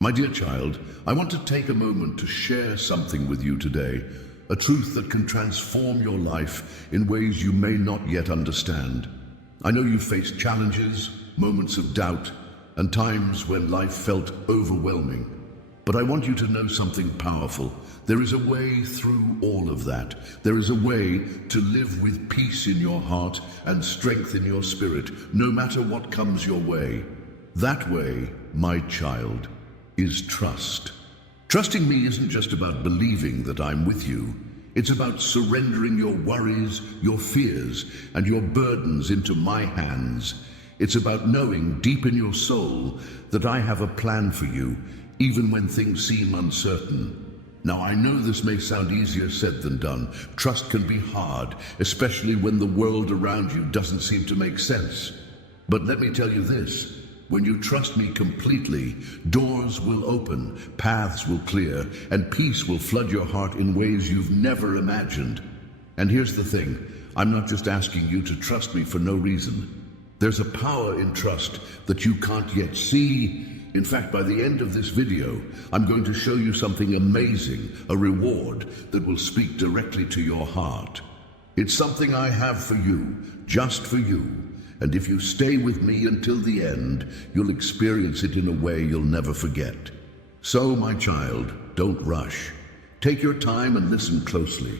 My dear child, I want to take a moment to share something with you today, a truth that can transform your life in ways you may not yet understand. I know you face challenges, moments of doubt, and times when life felt overwhelming. But I want you to know something powerful. There is a way through all of that. There is a way to live with peace in your heart and strength in your spirit, no matter what comes your way. That way, my child, is trust. Trusting me isn't just about believing that I'm with you. It's about surrendering your worries, your fears, and your burdens into my hands. It's about knowing deep in your soul that I have a plan for you, even when things seem uncertain. Now, I know this may sound easier said than done. Trust can be hard, especially when the world around you doesn't seem to make sense. But let me tell you this. When you trust me completely, doors will open, paths will clear, and peace will flood your heart in ways you've never imagined. And here's the thing, I'm not just asking you to trust me for no reason. There's a power in trust that you can't yet see. In fact, by the end of this video, I'm going to show you something amazing, a reward that will speak directly to your heart. It's something I have for you, just for you. And if you stay with me until the end, you'll experience it in a way you'll never forget. So, my child, don't rush. Take your time and listen closely.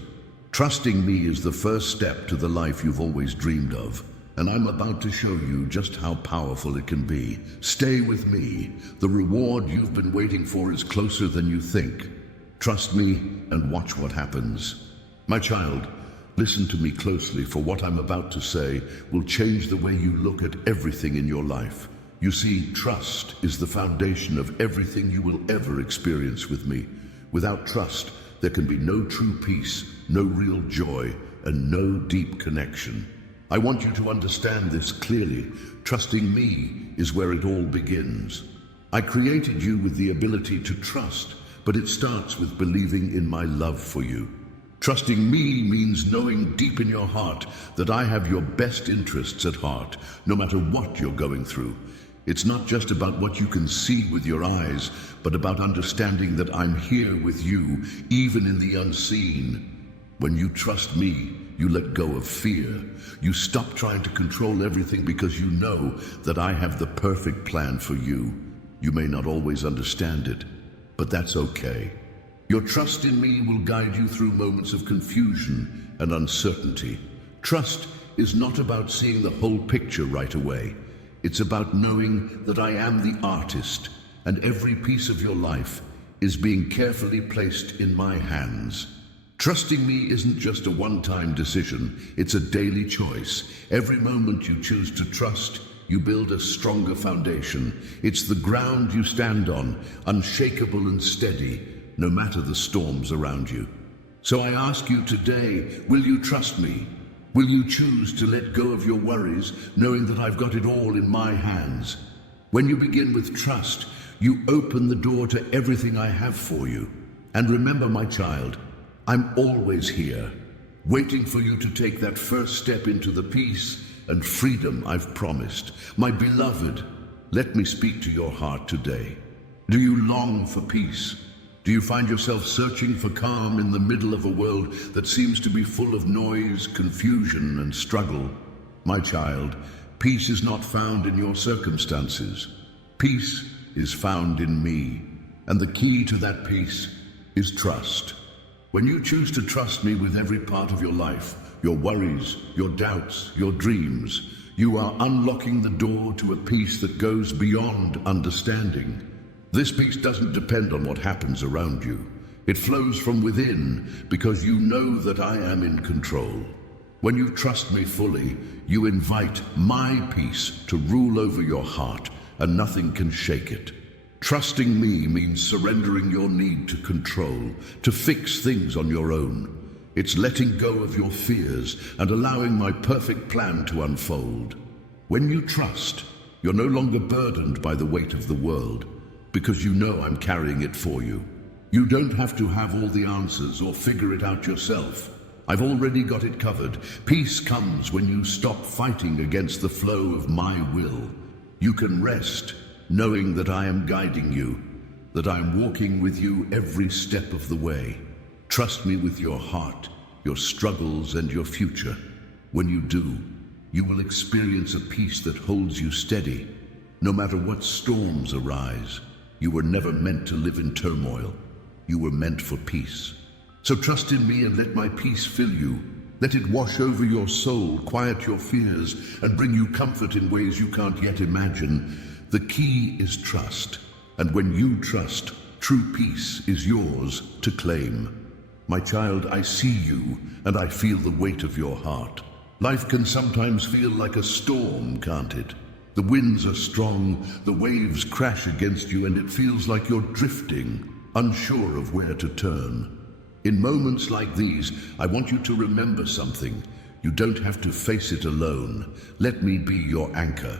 Trusting me is the first step to the life you've always dreamed of. And I'm about to show you just how powerful it can be. Stay with me. The reward you've been waiting for is closer than you think. Trust me and watch what happens. My child, listen to me closely, for what I'm about to say will change the way you look at everything in your life. You see, trust is the foundation of everything you will ever experience with me. Without trust, there can be no true peace, no real joy, and no deep connection. I want you to understand this clearly. Trusting me is where it all begins. I created you with the ability to trust, but it starts with believing in my love for you. Trusting me means knowing deep in your heart that I have your best interests at heart, no matter what you're going through. It's not just about what you can see with your eyes, but about understanding that I'm here with you, even in the unseen. When you trust me, you let go of fear. You stop trying to control everything because you know that I have the perfect plan for you. You may not always understand it, but that's okay. Your trust in me will guide you through moments of confusion and uncertainty. Trust is not about seeing the whole picture right away. It's about knowing that I am the artist, and every piece of your life is being carefully placed in my hands. Trusting me isn't just a one-time decision, it's a daily choice. Every moment you choose to trust, you build a stronger foundation. It's the ground you stand on, unshakable and steady, no matter the storms around you. So I ask you today, will you trust me? Will you choose to let go of your worries, knowing that I've got it all in my hands? When you begin with trust, you open the door to everything I have for you. And remember, my child, I'm always here, waiting for you to take that first step into the peace and freedom I've promised. My beloved, let me speak to your heart today. Do you long for peace? Do you find yourself searching for calm in the middle of a world that seems to be full of noise, confusion, and struggle? My child, peace is not found in your circumstances. Peace is found in me. And the key to that peace is trust. When you choose to trust me with every part of your life, your worries, your doubts, your dreams, you are unlocking the door to a peace that goes beyond understanding. This peace doesn't depend on what happens around you. It flows from within because you know that I am in control. When you trust me fully, you invite my peace to rule over your heart, and nothing can shake it. Trusting me means surrendering your need to control, to fix things on your own. It's letting go of your fears and allowing my perfect plan to unfold. When you trust, you're no longer burdened by the weight of the world, because you know I'm carrying it for you. You don't have to have all the answers or figure it out yourself. I've already got it covered. Peace comes when you stop fighting against the flow of my will. You can rest, knowing that I am guiding you. that I am walking with you every step of the way. Trust me with your heart, your struggles, and your future. When you do, you will experience a peace that holds you steady. No matter what storms arise, you were never meant to live in turmoil. You were meant for peace. So trust in me and let my peace fill you. Let it wash over your soul, quiet your fears, and bring you comfort in ways you can't yet imagine. The key is trust. And when you trust, true peace is yours to claim. My child, I see you, and I feel the weight of your heart. Life can sometimes feel like a storm, can't it? The winds are strong, the waves crash against you, and it feels like you're drifting, unsure of where to turn. In moments like these, I want you to remember something. You don't have to face it alone. Let me be your anchor.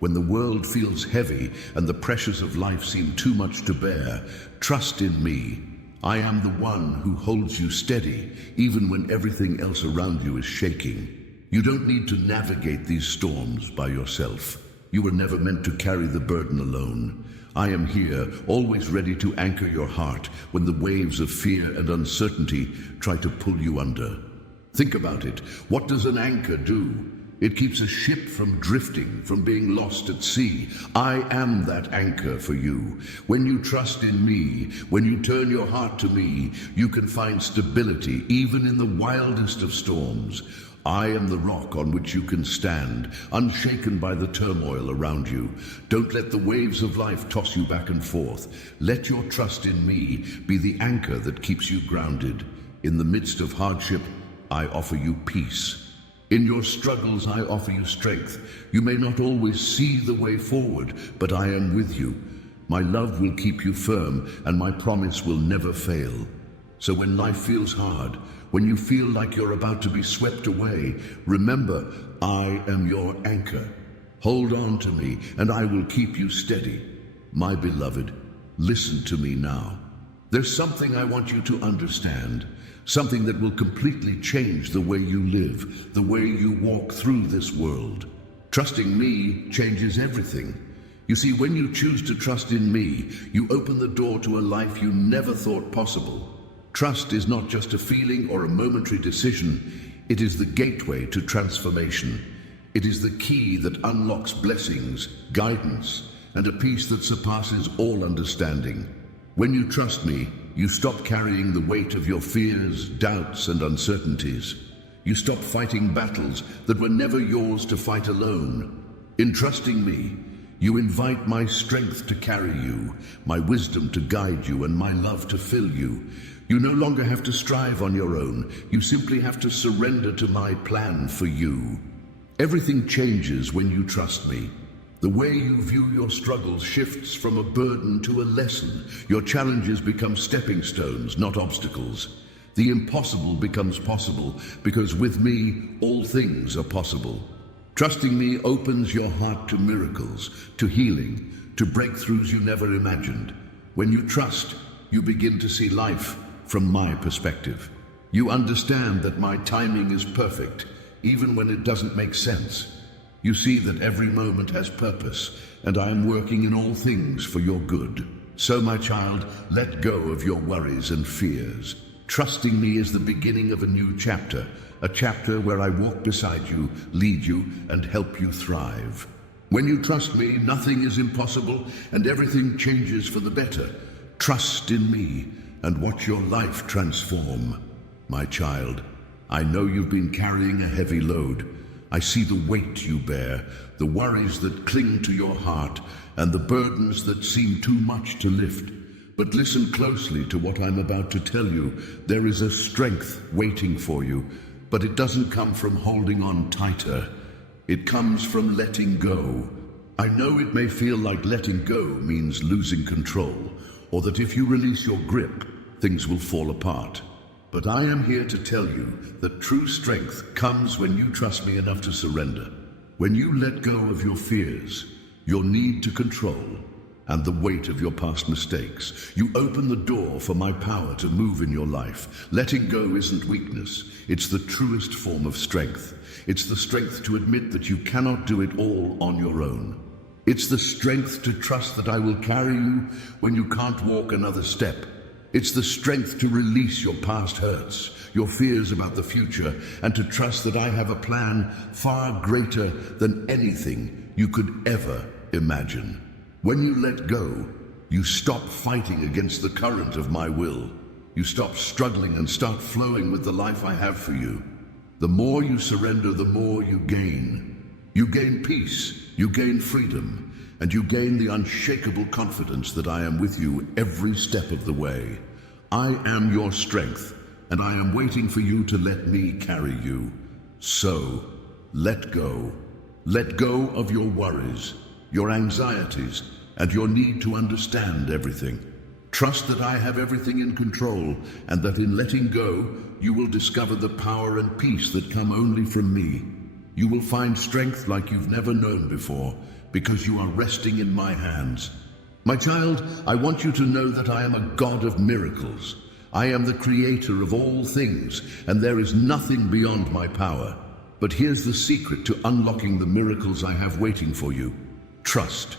When the world feels heavy and the pressures of life seem too much to bear, trust in me. I am the one who holds you steady, even when everything else around you is shaking. You don't need to navigate these storms by yourself. You were never meant to carry the burden alone. I am here, always ready to anchor your heart when the waves of fear and uncertainty try to pull you under. Think about it. What does an anchor do? It keeps a ship from drifting, from being lost at sea. I am that anchor for you. When you trust in me, when you turn your heart to me, you can find stability even in the wildest of storms. I am the rock on which you can stand, unshaken by the turmoil around you. Don't let the waves of life toss you back and forth. Let your trust in me be the anchor that keeps you grounded. In the midst of hardship, I offer you peace. In your struggles, I offer you strength. You may not always see the way forward, but I am with you. My love will keep you firm, and my promise will never fail. So when life feels hard, when you feel like you're about to be swept away, remember, I am your anchor. Hold on to me, and I will keep you steady. My beloved, listen to me now. There's something I want you to understand, something that will completely change the way you live, the way you walk through this world. Trusting me changes everything. You see, when you choose to trust in me, you open the door to a life you never thought possible. Trust is not just a feeling or a momentary decision. It is the gateway to transformation. It is the key that unlocks blessings, guidance, and a peace that surpasses all understanding. When you trust me, you stop carrying the weight of your fears, doubts, and uncertainties. You stop fighting battles that were never yours to fight alone. In trusting me, you invite my strength to carry you, my wisdom to guide you, and my love to fill you. You no longer have to strive on your own. You simply have to surrender to my plan for you. Everything changes when you trust me. The way you view your struggles shifts from a burden to a lesson. Your challenges become stepping stones, not obstacles. The impossible becomes possible, because with me, all things are possible. Trusting me opens your heart to miracles, to healing, to breakthroughs you never imagined. When you trust, you begin to see life from my perspective. You understand that my timing is perfect, even when it doesn't make sense. You see that every moment has purpose, and I am working in all things for your good. So, my child, let go of your worries and fears. Trusting me is the beginning of a new chapter, a chapter where I walk beside you, lead you, and help you thrive. When you trust me, nothing is impossible, and everything changes for the better. Trust in me, and watch your life transform. My child, I know you've been carrying a heavy load. I see the weight you bear, the worries that cling to your heart, and the burdens that seem too much to lift. But listen closely to what I'm about to tell you. There is a strength waiting for you, but it doesn't come from holding on tighter. It comes from letting go. I know it may feel like letting go means losing control, or that if you release your grip, things will fall apart. But I am here to tell you that true strength comes when you trust me enough to surrender. When you let go of your fears, your need to control, and the weight of your past mistakes, you open the door for my power to move in your life. Letting go isn't weakness. It's the truest form of strength. It's the strength to admit that you cannot do it all on your own. It's the strength to trust that I will carry you when you can't walk another step. It's the strength to release your past hurts, your fears about the future, and to trust that I have a plan far greater than anything you could ever imagine. When you let go, you stop fighting against the current of my will. You stop struggling and start flowing with the life I have for you. The more you surrender, the more you gain. You gain peace, you gain freedom, and you gain the unshakable confidence that I am with you every step of the way. I am your strength, and I am waiting for you to let me carry you. So, let go. Let go of your worries, your anxieties, and your need to understand everything. Trust that I have everything in control, and that in letting go, you will discover the power and peace that come only from me. You will find strength like you've never known before, because you are resting in my hands. My child, I want you to know that I am a God of miracles. I am the creator of all things, and there is nothing beyond my power. But here's the secret to unlocking the miracles I have waiting for you. Trust.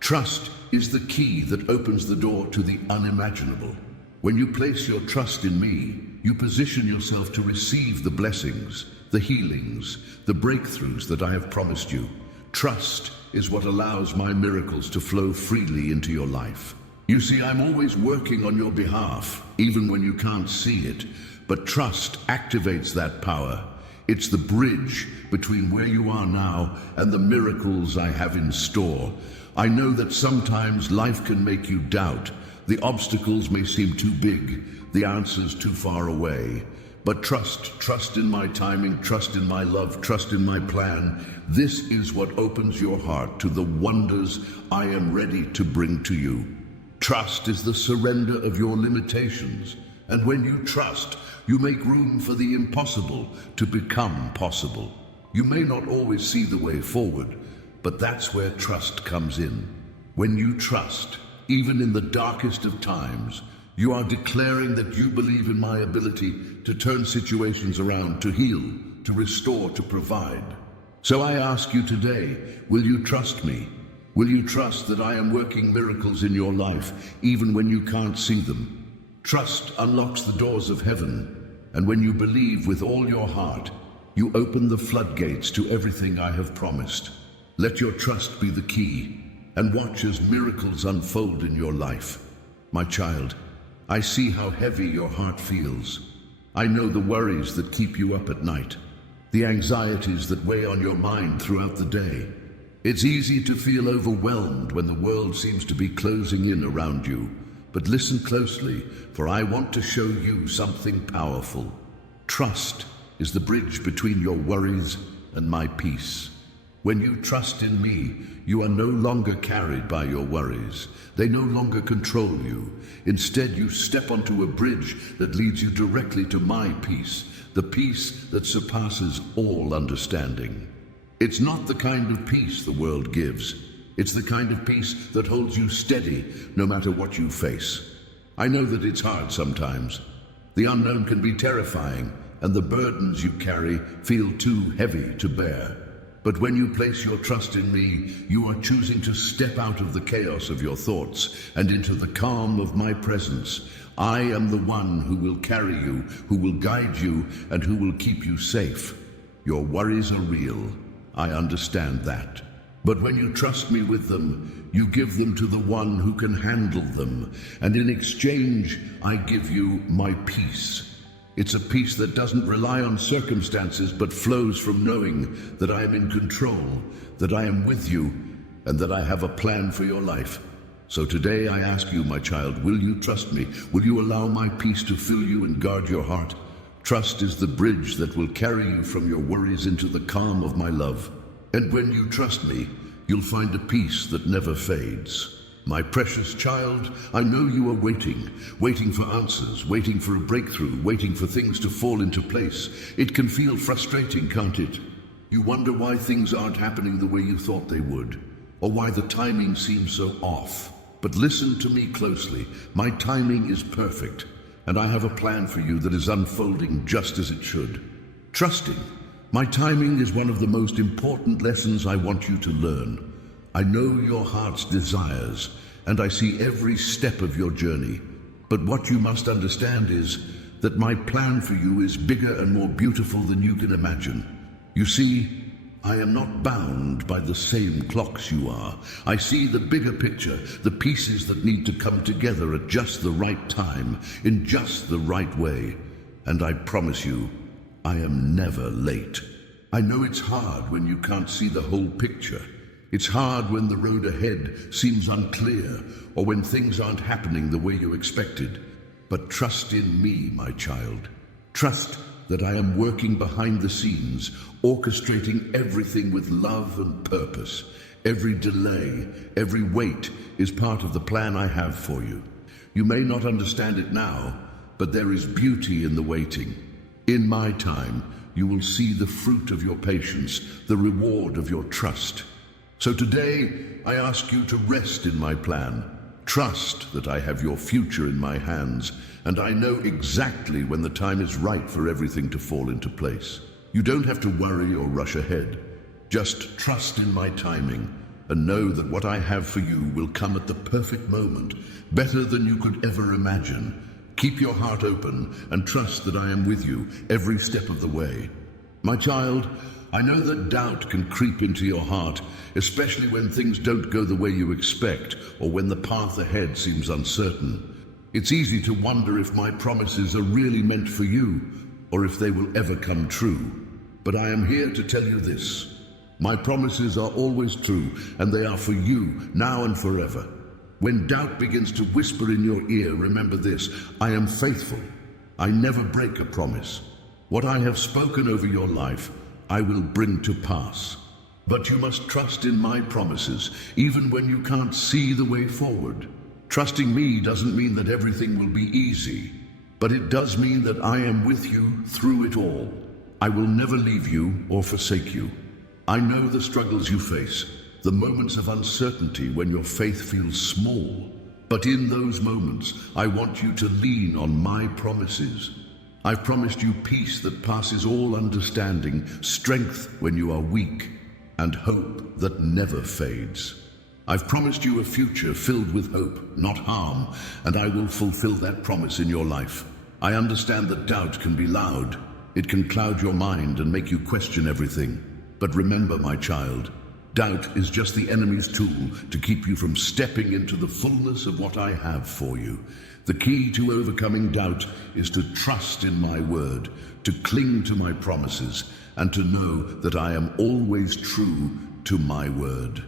Trust is the key that opens the door to the unimaginable. When you place your trust in me, you position yourself to receive the blessings, the healings, the breakthroughs that I have promised you. Trust is what allows my miracles to flow freely into your life. You see, I'm always working on your behalf, even when you can't see it. But trust activates that power. It's the bridge between where you are now and the miracles I have in store. I know that sometimes life can make you doubt. The obstacles may seem too big, the answers too far away. But trust in my timing, trust in my love, trust in my plan. This is what opens your heart to the wonders I am ready to bring to you. Trust is the surrender of your limitations. And when you trust, you make room for the impossible to become possible. You may not always see the way forward, but that's where trust comes in. When you trust, even in the darkest of times, you are declaring that you believe in my ability to turn situations around, to heal, to restore, to provide. So I ask you today, will you trust me? Will you trust that I am working miracles in your life, even when you can't see them? Trust unlocks the doors of heaven, and when you believe with all your heart, you open the floodgates to everything I have promised. Let your trust be the key, and watch as miracles unfold in your life. My child, I see how heavy your heart feels. I know the worries that keep you up at night, the anxieties that weigh on your mind throughout the day. It's easy to feel overwhelmed when the world seems to be closing in around you. But listen closely, for I want to show you something powerful. Trust is the bridge between your worries and my peace. When you trust in me, you are no longer carried by your worries. They no longer control you. Instead, you step onto a bridge that leads you directly to my peace, the peace that surpasses all understanding. It's not the kind of peace the world gives. It's the kind of peace that holds you steady no matter what you face. I know that it's hard sometimes. The unknown can be terrifying, and the burdens you carry feel too heavy to bear. But when you place your trust in me, you are choosing to step out of the chaos of your thoughts and into the calm of my presence. I am the one who will carry you, who will guide you, and who will keep you safe. Your worries are real. I understand that. But when you trust me with them, you give them to the one who can handle them. And in exchange, I give you my peace. It's a peace that doesn't rely on circumstances, but flows from knowing that I am in control, that I am with you, and that I have a plan for your life. So today I ask you, my child, will you trust me? Will you allow my peace to fill you and guard your heart? Trust is the bridge that will carry you from your worries into the calm of my love. And when you trust me, you'll find a peace that never fades. My precious child, I know you are waiting for answers, waiting for a breakthrough, waiting for things to fall into place. It can feel frustrating, can't it? You wonder why things aren't happening the way you thought they would, or why the timing seems so off. But listen to me closely. My timing is perfect, and I have a plan for you that is unfolding just as it should. Trusting. My timing is one of the most important lessons I want you to learn. I know your heart's desires, and I see every step of your journey. But what you must understand is that my plan for you is bigger and more beautiful than you can imagine. You see, I am not bound by the same clocks you are. I see the bigger picture, the pieces that need to come together at just the right time, in just the right way. And I promise you, I am never late. I know it's hard when you can't see the whole picture. It's hard when the road ahead seems unclear, or when things aren't happening the way you expected. But trust in me, my child. Trust that I am working behind the scenes, orchestrating everything with love and purpose. Every delay, every wait is part of the plan I have for you. You may not understand it now, but there is beauty in the waiting. In my time, you will see the fruit of your patience, the reward of your trust. So today, I ask you to rest in my plan. Trust that I have your future in my hands, and I know exactly when the time is right for everything to fall into place. You don't have to worry or rush ahead. Just trust in my timing, and know that what I have for you will come at the perfect moment, better than you could ever imagine. Keep your heart open and trust that I am with you every step of the way. My child, I know that doubt can creep into your heart, especially when things don't go the way you expect or when the path ahead seems uncertain. It's easy to wonder if my promises are really meant for you or if they will ever come true. But I am here to tell you this. My promises are always true, and they are for you now and forever. When doubt begins to whisper in your ear, remember this: I am faithful. I never break a promise. What I have spoken over your life, I will bring to pass. But you must trust in my promises, even when you can't see the way forward. Trusting me doesn't mean that everything will be easy, but it does mean that I am with you through it all. I will never leave you or forsake you. I know the struggles you face, the moments of uncertainty when your faith feels small. But in those moments, I want you to lean on my promises. I've promised you peace that passes all understanding, strength when you are weak, and hope that never fades. I've promised you a future filled with hope, not harm, and I will fulfill that promise in your life. I understand that doubt can be loud. It can cloud your mind and make you question everything. But remember, my child, doubt is just the enemy's tool to keep you from stepping into the fullness of what I have for you. The key to overcoming doubt is to trust in my word, to cling to my promises, and to know that I am always true to my word.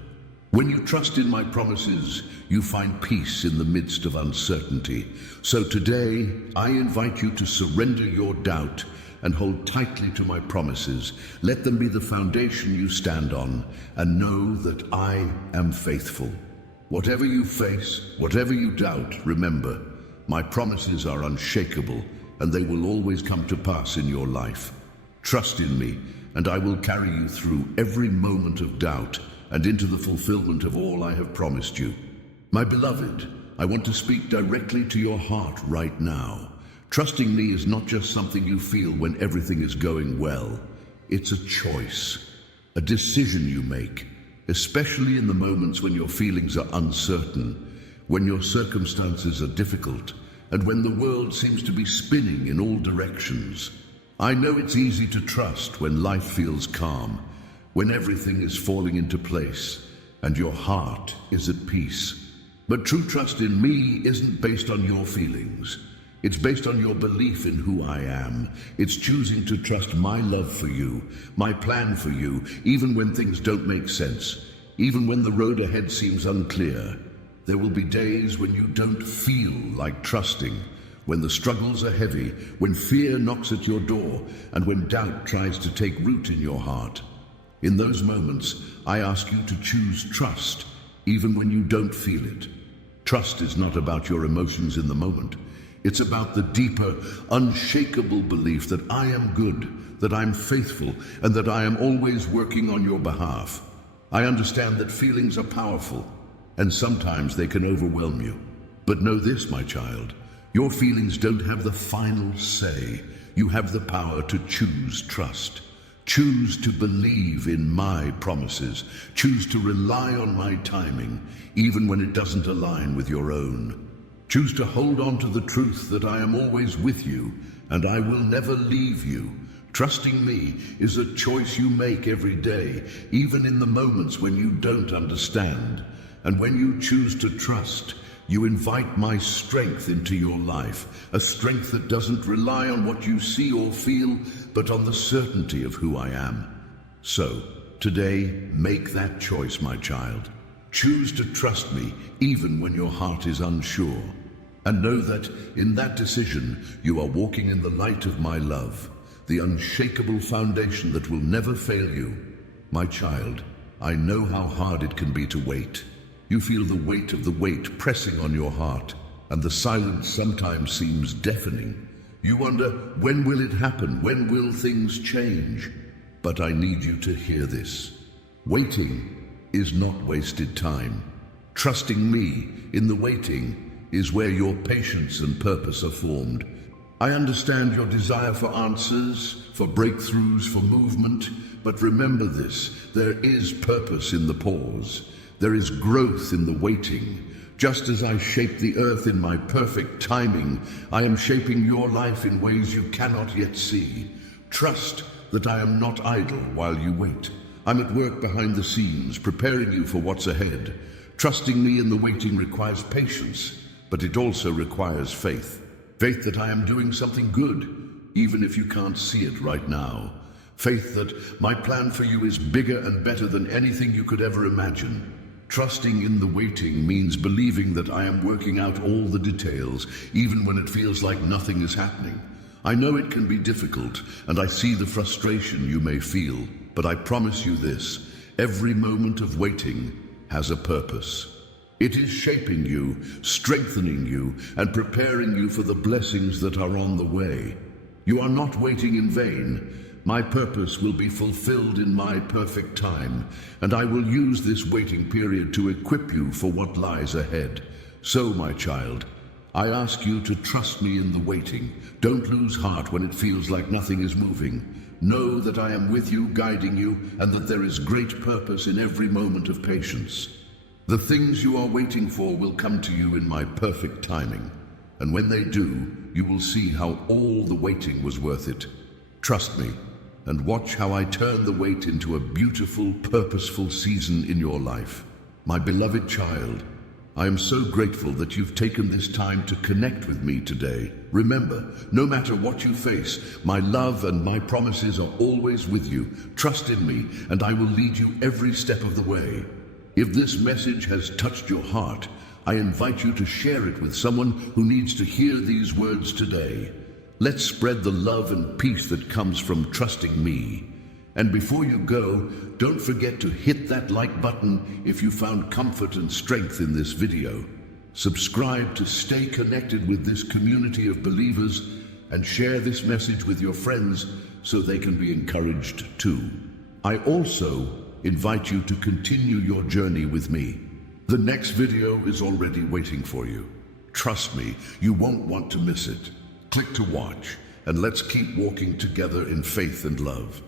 When you trust in my promises, you find peace in the midst of uncertainty. So today, I invite you to surrender your doubt and hold tightly to my promises. Let them be the foundation you stand on, and know that I am faithful. Whatever you face, whatever you doubt, remember, my promises are unshakable, and they will always come to pass in your life. Trust in me, and I will carry you through every moment of doubt and into the fulfillment of all I have promised you. My beloved, I want to speak directly to your heart right now. Trusting me is not just something you feel when everything is going well. It's a choice, a decision you make, especially in the moments when your feelings are uncertain, when your circumstances are difficult, and when the world seems to be spinning in all directions. I know it's easy to trust when life feels calm, when everything is falling into place, and your heart is at peace. But true trust in me isn't based on your feelings. It's based on your belief in who I am. It's choosing to trust my love for you, my plan for you, even when things don't make sense, even when the road ahead seems unclear. There will be days when you don't feel like trusting, when the struggles are heavy, when fear knocks at your door, and when doubt tries to take root in your heart. In those moments, I ask you to choose trust, even when you don't feel it. Trust is not about your emotions in the moment. It's about the deeper, unshakable belief that I am good, that I'm faithful, and that I am always working on your behalf. I understand that feelings are powerful, and sometimes they can overwhelm you. But know this, my child, your feelings don't have the final say. You have the power to choose trust. Choose to believe in my promises. Choose to rely on my timing, even when it doesn't align with your own. Choose to hold on to the truth that I am always with you, and I will never leave you. Trusting me is a choice you make every day, even in the moments when you don't understand. And when you choose to trust, you invite my strength into your life, a strength that doesn't rely on what you see or feel, but on the certainty of who I am. So, today, make that choice, my child. Choose to trust me, even when your heart is unsure. And know that in that decision, you are walking in the light of my love, the unshakable foundation that will never fail you. My child, I know how hard it can be to wait. You feel the weight of the weight pressing on your heart, and the silence sometimes seems deafening. You wonder, when will it happen? When will things change? But I need you to hear this. Waiting is not wasted time. Trusting me in the waiting is where your patience and purpose are formed. I understand your desire for answers, for breakthroughs, for movement, but remember this, there is purpose in the pause. There is growth in the waiting. Just as I shape the earth in my perfect timing, I am shaping your life in ways you cannot yet see. Trust that I am not idle while you wait. I'm at work behind the scenes, preparing you for what's ahead. Trusting me in the waiting requires patience, but it also requires faith. Faith that I am doing something good, even if you can't see it right now. Faith that my plan for you is bigger and better than anything you could ever imagine. Trusting in the waiting means believing that I am working out all the details, even when it feels like nothing is happening. I know it can be difficult, and I see the frustration you may feel, but I promise you this, every moment of waiting has a purpose. It is shaping you, strengthening you, and preparing you for the blessings that are on the way. You are not waiting in vain. My purpose will be fulfilled in my perfect time, and I will use this waiting period to equip you for what lies ahead. So, my child, I ask you to trust me in the waiting. Don't lose heart when it feels like nothing is moving. Know that I am with you, guiding you, and that there is great purpose in every moment of patience. The things you are waiting for will come to you in my perfect timing, and when they do, you will see how all the waiting was worth it. Trust me, and watch how I turn the wait into a beautiful, purposeful season in your life. My beloved child, I am so grateful that you've taken this time to connect with me today. Remember, no matter what you face, my love and my promises are always with you. Trust in me, and I will lead you every step of the way. If this message has touched your heart, I invite you to share it with someone who needs to hear these words today. Let's spread the love and peace that comes from trusting me. And before you go, don't forget to hit that like button if you found comfort and strength in this video. Subscribe to stay connected with this community of believers, and share this message with your friends so they can be encouraged too. I also invite you to continue your journey with me. The next video is already waiting for you. Trust me, you won't want to miss it. Click to watch, and let's keep walking together in faith and love.